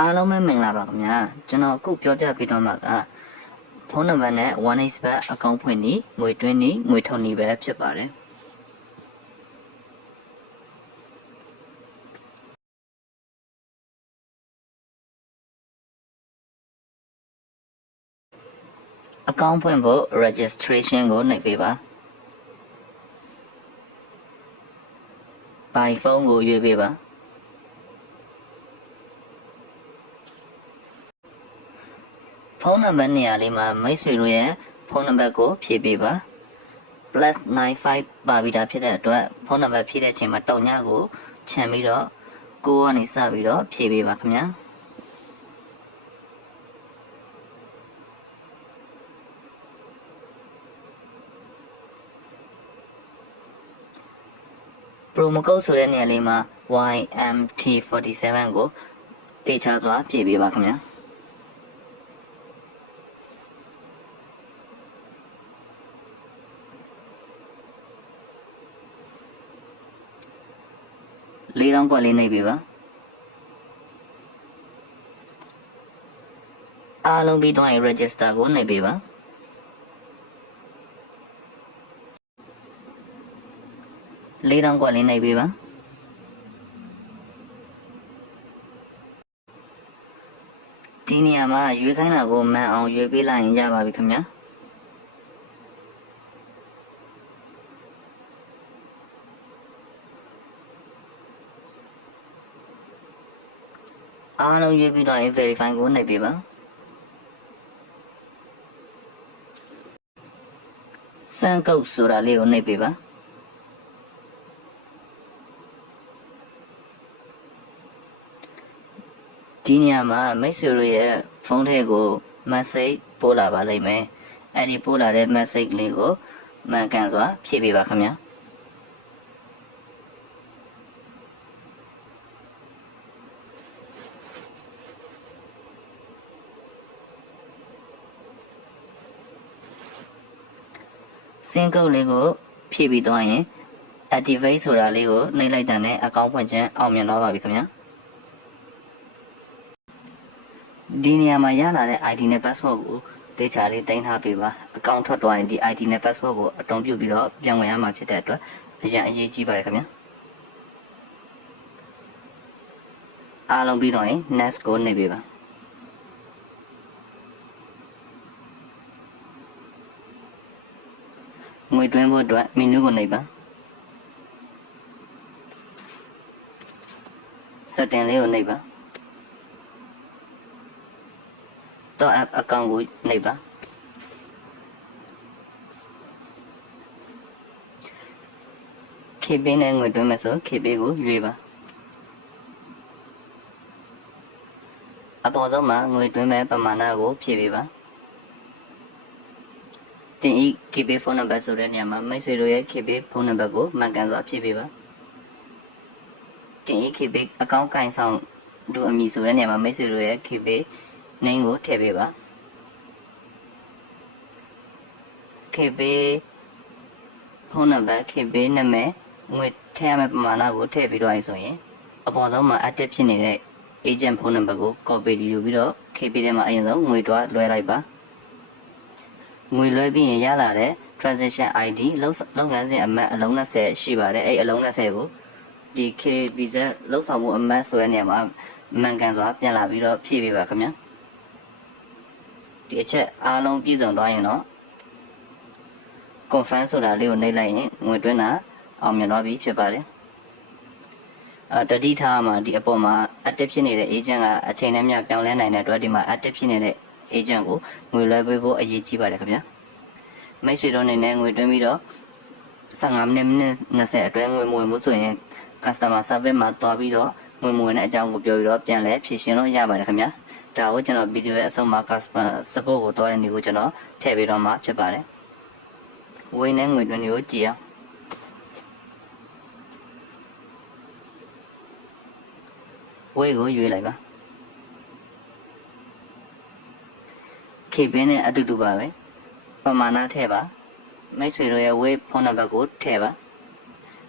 အားလုံးပဲမင်္ဂလာပါခင်ဗျာကျွန်တော်အခုပြောပြပေးတော့မှာကဖုန်းနံပါတ်နဲ့ 1xbet အကောင့်ဖွင့်နည်းငွေတွင်းနည်းငွေထုတ်နည်းပဲဖြစ်ပါတယ်အကောင့်ဖွင့်ဖို့ registration ကိုနှိပ်ပေးပါ by phone ကိုရွေးပေးပါဖုန်းနံပါတ်နေရာလေးမှာမိတ်ဆွေတို့ရဲ့ဖုန်းနံပါတ်ကိုဖြည့်ပေးပါ +95 ပါပြီးတာဖြစ်တဲ့အတွက်ဖုန်းနံပါတ်ဖြည့်တဲ့အချိန်မှာတုံညကိုခြံပြီးတော့ကိုကနေစပြီးတော့ဖြည့်ပေးပါခင်ဗျာpromo code ဆိုတဲ့နေရာလေးမှာ YMT47 ကိုတေချာစွာဖြည့်ပေးပါခင်ဗျာလေးတောင်းကွက်လေးနှိပ်ပေးပါအားလုံးပြီးတော့ register ကိုနှိပ်ပေးပါလေးတောင်းကွက်လေးနှိပ်ပေးပါဒီနေရာမှာရွေးခိုင်းတာကိုမှန်အောင်ရွေးပေးလိုက်ရင်ရပါပြီခင်ဗျာအားလုံးရွေးပြီးတော့ verify ကိုနှိပ်ပေးပါစံကုတ်ဆိုတာလေးကိုနှိပ်ပေးပါဒီနေရာမှာမိတ်ဆွေတို့ရဲ့ဖုန်းထဲကို message ပို့လာပါလိမ့်မယ်အဲ့ဒီပို့လာတဲ့ message လေးကိုမှန်ကန်စွာဖြည့်ပေးပါခင်ဗျာစင်ကုတ်လေးကိုဖြည့်ပြီးသွားရင် activate ဆိုတာလေးကိုနှိပ်လိုက်တာနဲ့အကောင့်ဖွင့်ခြင်းအောင်မြင်တော့ပါပြီခင်ဗျာဒီနေရာမှာရလာတဲ့ ID နဲ့ password ကိုတေချာလေးတင်ထားပေးပါအကောင့်ထွက်သွားရင်ဒီ ID နဲ့ password ကိုအတုံးပြုပြီးတော့ပြန်ဝင်ရမှာဖြစ်တဲ့အတွက်အရင်အရေးကြီးပါတယ်ခင်ဗျာအားလုံးပြီးတော့ရင် next ကိုနှိပ်ပေးပါငွေတွင်းဖို့အတွက် menu ကိုနှိပ်ပါ setting လေးကိုနှိပ်ပါတော့ app account ကိုနှိပ်ပါKBနဲ့ငွေတွင်းမယ်ဆို KB ကိုရွေးပါအပေါ်ဆုံးမှာငွေတွင်းမဲ့ပမာဏကိုဖြည့်ပေးပါတင်ဤ KB ဖုန်းနံပါတ်ဆိုတဲ့နေရာမှာမိတ်ဆွေတို့ရဲ့ KB ဖုန်းနံပါတ်ကိုမှန်ကန်စွာဖြည့်ပေးပါတင်ဤ KB အကောင့်ကင်ဆောင်ဒူအမည်ဆိုတဲ့နေရာမှာမိတ်ဆွေတို့ရဲ့ KB name ကိုထည့်ပေးပါ KB ဖုန်းနံပါတ် KB နာမည်ငွေထည့်ရမယ့်ပမာဏကိုထည့်ပြီးတော့ဆိုရင်အပေါ်ဆုံးမှာ active ဖြစ်နေတဲ့ agent ဖုန်းနံပါတ်ကို copy ယူပြီးတော့ KB ထဲမှာအရင်ဆုံးငွေတွားလွှဲလိုက်ပါငွေလွှဲပြီးရင်ရလာတဲ့ transaction ID လုပ်ငန်းစဉ်အမှတ်အလုံး20ရှိပါတယ်အဲ့အလုံး20ကိုဒီ KBZ လောက်ဆောင်မှုအမှတ်ဆိုတဲ့နေရာမှာမှန်ကန်စွာပြန်လာပြီးတော့ဖြည့်ပေးပါခင်ဗျာဒီအချက်အားလုံးပြည့်စုံသွားရင်တော့ confirm ဆိုတာလေးကိုနှိပ်လိုက်ရင်ငွေတွင်းတာအောင်မြင်တော့ပြီဖြစ်ပါတယ်တတိထားမှာဒီအပေါ်မှာ active ဖြစ်နေတဲ့ agent ကအချိန်နဲ့မျှပြောင်းလဲနိုင်တဲ့အတွက်ဒီမှာ active ဖြစ်နေတဲ့ agent ကိုငွေလွှဲပေးဖို့အရေးကြီးပါတယ်ခင်ဗျာမိတ်ဆွေတို့အနေနဲ့ငွေတွင်းပြီးတော့15မိနစ်20အတွင်းငွေမဝင်မှုဆိုရင် customer service မှာတွားပြီးတော့ငွေမဝင်တဲ့အကြောင်းကိုပြောပြီးတော့ပြန်လဲဖြည့်ရှင်းလို့ရပါတယ်ခင်ဗျာဒါကိုကျွန်တော်ဗီဒီယိုရဲ့အဆုံးမှာ customer support ကိုတွားတဲ့နေကိုကျွန်တော်ထည့်ပေးတော့မှာဖြစ်ပါတယ်ဝိနဲ့ငွေတွင်းတွေကိုကြည့်အောင်ဝိကိုရွေးလိုက်ပါ KB နဲ့အတူတူပါပဲပမာဏထည့်ပါမိတ်ဆွေတို့ရဲ့ဝိဖုန်းနံပါတ်ကိုထည့်ပါ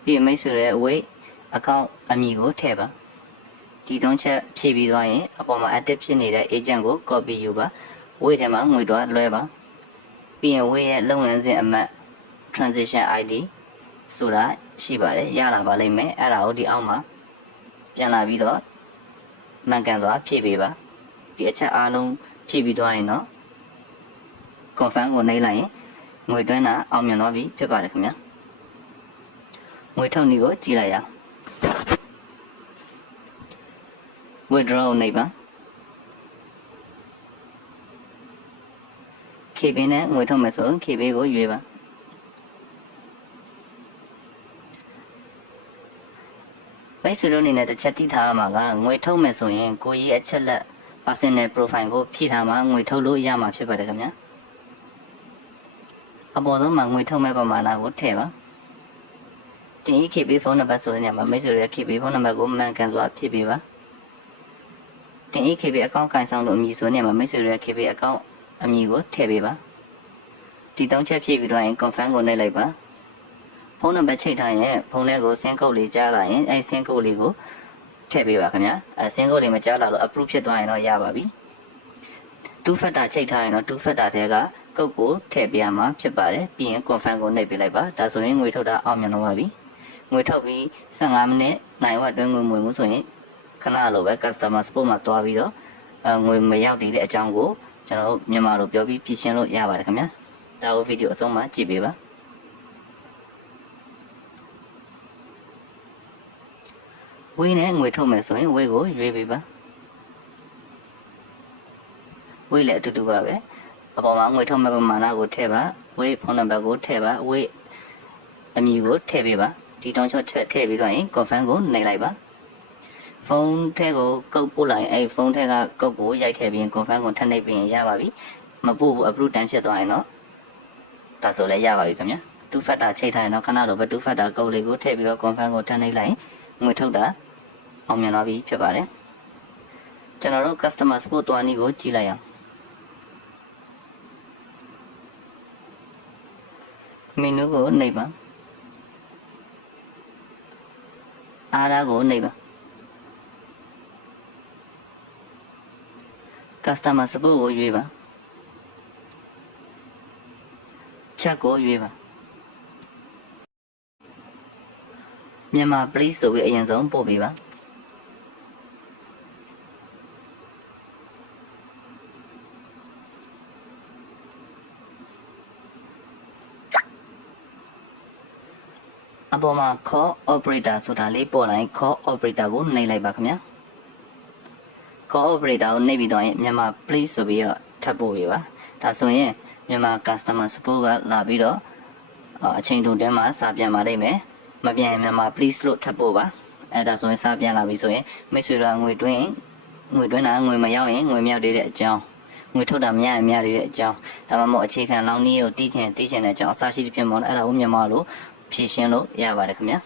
ပြီးမိတ်ဆွေတို့ရဲ့ဝိအကောင့်အမည်ကိုထည့်ပါ ဒီ3ချက်ဖြည့်ပြီးသွားရင်အပေါ်မှာ active ဖြစ်နေတဲ့ agent ကို copy ယူပါဝေးထဲမှာငွေတော့လွှဲပါပြီးရင်ဝေးရဲ့လုပ်ငန်းစဉ်အမှတ် transaction ID ဆိုတာရှိပါတယ်ရလာပါလိမ့်မယ်အဲ့ဒါကိုဒီအောက်မှာပြန်လာပြီးတော့မှန်ကန်စွာဖြည့်ပေးပါဒီအချက်အားလုံးဖြည့်ပြီးသွားရင်တော့ confirm ကိုနှိပ်လိုက်ရင်ငွေသွင်းတာအောင်မြင်တော့ပြီဖြစ်ပါတယ်ခင်ဗျာငွေထုတ်နည်းကိုကြည့်လိုက်ရအောင် withdraw နှိပ်ပါ KB နဲ့ငွေထုတ်မယ်ဆိုရင် KB ကိုရွေးပါမိတ်ဆွေတို့အနေနဲ့တစ်ချက်သိထားရမှာကငွေထုတ်မယ်ဆိုရင်ကိုကြီးအချက်လက် personal profile ကိုဖြည့်ထားမှငွေထုတ်လို့ရမှာဖြစ်ပါတယ်ခင်ဗျာအပေါ်ဆုံးမှာငွေထုတ်မဲ့ပမာဏကိုထည့်ပါတင် KB ဖုန်းနံပါတ်ဆိုတဲ့နေရာမှာမိတ်ဆွေတို့ရဲ့ KB ဖုန်းနံပါတ်ကိုမှန်ကန်စွာဖြည့်ပေးပါတင် KB အကောင့်ကိုင်ဆောင်လို့အမည်ဆိုတဲ့နေရာမှာမိတ်ဆွေတို့ရဲ့ KB အကောင့်အမည်ကိုထည့်ပေးပါဒီ3ချက်ဖြည့်ပြီးတော့ရင် confirm ကိုနှိပ်လိုက်ပါဖုန်းနံပါတ်ချိန်ထားရင်ဖုန်းထဲကို SIM code လေးကြားလာရင်အဲ SIM code လေးကိုထည့်ပေးပါခင်ဗျာSIM code လေးမကြားလာလို့ approve ဖြစ်သွားရင်တော့ရပါပြီ2 factor ချိန်ထားရင်တော့2 factor ထဲကကုတ်ကိုထည့်ပေးရမှာဖြစ်ပါတယ်ပြီးရင် confirm ကိုနှိပ်ပေးလိုက်ပါဒါဆိုရင်ငွေထုတ်တာအောင်မြင်တော့ပါပြီငွေထုတ်ပြီး15မိနစ်နိုင်ဝက်တွင်းငွေဝင်မှုဆိုရင်ခဏလိုပဲ customer support မှာတွားပြီးတော့ငွေမရောက်တဲ့အကြောင်းကိုကျွန်တော်တို့မြန်မာလိုပြောပြီးပြင်ရှင်းလို့ရပါတယ်ခင်ဗျာဒါကိုဗီဒီယိုအဆုံးမှာကြည့်ပေးပါဝေးနဲ့ငွေထုတ်မယ်ဆိုရင်ဝေးကိုရွေးပေးပါဝေးလည်းအတူတူပါပဲအပေါ်မှာငွေထုတ်မဲ့ပမာဏကိုထည့်ပါဝေးဖုန်းနံပါတ်ကိုထည့်ပါဝေးအမည်ကိုထည့်ပေးပါဒီတောင်းချောထည့်ပြီးတော့ရင် confirm ကိုနှိပ်လိုက်ပါဖုန်းထဲကိုကုတ်ပို့လိုက်အဲ့ဖုန်းထဲကကုတ်ကိုရိုက်ထည့်ပြီး confirm ကိုထပ်နှိပ်ပြီးရင်ရပါပြီမပို့ဘူး approve တန်းဖြစ်သွားရင်တော့ဒါဆိုလည်းရပါပြီခင်ဗျာ2 factor ချိန်ထားရင်တော့ခဏလိုပဲ2 factor ကုတ်လေးကိုထည့်ပြီးတော့ confirm ကိုထပ်နှိပ်လိုက်ငွေထုတ်တာအောင်မြင်သွားပြီဖြစ်ပါတယ်ကျွန်တော်တို့ customer support တွားနည်းကိုကြည့်လိုက်အောင်မင်းကိုနှိပ်ပါအားရကိုနှိပ်ပါ customer support ကိုရွေးပါချက်ကိုရွေးပါမြန်မာ please ဆိုပြီးအရင်ဆုံးပို့ပေးပါအပေါ်မှာ call operator ဆိုတာလေးပေါ်လိုက် call operator ကိုနှိပ်လိုက်ပါခင်ဗျာ call operator ကိုနှိပ်ပြီးတော့ရင်မြန်မာ please ဆိုပြီးတော့ထပ်ပို့ပေးပါဒါဆိုရင်မြန်မာ customer support ကလာပြီးတော့အချိန်တိုတဲမှာစာပြန်ပါလိမ့်မယ်မပြန်ရင်မြန်မာ please လို့ထပ်ပို့ပါအဲ့ဒါဆိုရင်စာပြန်လာပြီဆိုရင်မိတ်ဆွေတို့ငွေတွင်းတာငွေမရောက်ရင်ငွေမြောက်သေးတဲ့အကြောင်းငွေထုတ်တာမရရင်မရသေးတဲ့အကြောင်းဒါမှမဟုတ်အခြေခံလောင်းနည်းကိုတီးချင်တဲ့အကြောင်းအစရှိသဖြင့်ပေါ့နော်အဲ့ဒါကိုမြန်မာလို့ဖြည့်ရှင်းလို့ရပါတယ်ခင်ဗျာ